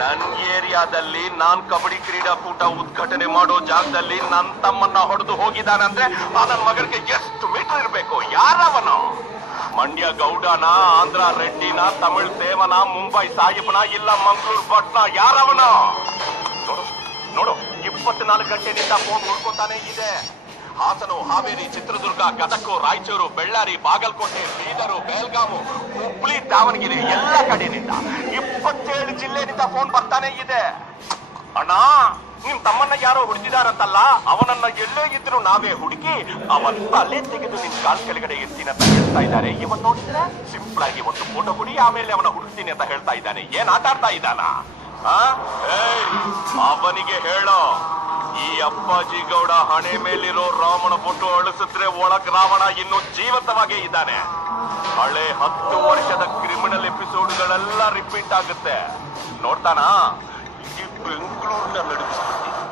ನನ್ ಏರಿಯಾದಲ್ಲಿ ನಾನ್ ಕಬಡ್ಡಿ ಕ್ರೀಡಾಕೂಟ ಉದ್ಘಾಟನೆ ಮಾಡೋ ಜಾಗದಲ್ಲಿ ನನ್ ತಮ್ಮನ್ನ ಹೊಡೆದು ಹೋಗಿದ್ದಾನಂದ್ರೆ ಆ ನನ್ ಮಗನಿಗೆ ಎಷ್ಟು ಮೀಟರ್ ಇರ್ಬೇಕು? ಯಾರವನು? ಮಂಡ್ಯ ಗೌಡನ, ಆಂಧ್ರ ರೆಡ್ಡಿನ, ತಮಿಳ್ ಸೇವನ, ಮುಂಬೈ ಸಾಹಿಬ್ನ, ಇಲ್ಲ ಮಂಗಳೂರು ಭಟ್ನ? ಯಾರವನು? ನೋಡು ನೋಡು, 24 ಗಂಟೆನಿಂದ ಫೋನ್ ಹುಡ್ಕೊತಾನೆ ಇದೆ. ಹಾಸನ, ಹಾವೇರಿ, ಚಿತ್ರದುರ್ಗ, ಗದಗ, ರಾಯಚೂರು, ಬೆಳ್ಳಾರಿ, ಬಾಗಲಕೋಟೆ, ಬೀದರು, ಬೆಳಗಾವಿ, ಹುಬ್ಳಿ, ದಾವಣಗೆರೆ ಎಲ್ಲ ಕಡೆನಿಂದ 27 ಜಿಲ್ಲೆನಿಂದ ಫೋನ್ ಬರ್ತಾನೆ ಇದೆ. ಅಣ್ಣ, ನಿಮ್ ತಮ್ಮನ್ನ ಯಾರೋ ಹುಡುಕಿದಾರಂತಲ್ಲ, ಅವನನ್ನ ಎಲ್ಲೇ ಇದ್ರು ನಾವೇ ಹುಡುಕಿ ಅವನ್ ತಲೆ ತೆಗೆದು ನಿನ್ ಕಾಲ್ ಕೆಳಗಡೆ ಇರ್ತೀನಿ ಅಂತ ಹೇಳ್ತಾ ಇದ್ದಾರೆ. ಇವನ್ ನೋಡಿದ್ರೆ ಸಿಂಪಲ್ ಆಗಿ ಒಂದು ಫೋಟೋ ಹುಡಿ, ಆಮೇಲೆ ಅವನ ಹುಡುಕ್ತೀನಿ ಅಂತ ಹೇಳ್ತಾ ಇದ್ದಾನೆ. ಏನ್ ಆಟ ಆಡ್ತಾ ಇದ್ದಾನ? ಅವನಿಗೆ ಹೇಳೋ, ಈ ಅಪ್ಪಾಜಿ ಗೌಡ ಹಣೆ ಮೇಲಿರೋ ರಾಮನ ಫೋಟೋ ಅಳಿಸಿದ್ರೆ ಒಳಗ್ ರಾವಣ ಇನ್ನೂ ಜೀವಂತವಾಗೇ ಇದ್ದಾನೆ. ಹಳೆ 10 ವರ್ಷದ ಕ್ರಿಮಿನಲ್ ಎಪಿಸೋಡ್ಗಳೆಲ್ಲ ರಿಪೀಟ್ ಆಗುತ್ತೆ. ನೋಡ್ತಾನಾ? ಈ ಬೆಂಗಳೂರಿನ ನಡುವೆ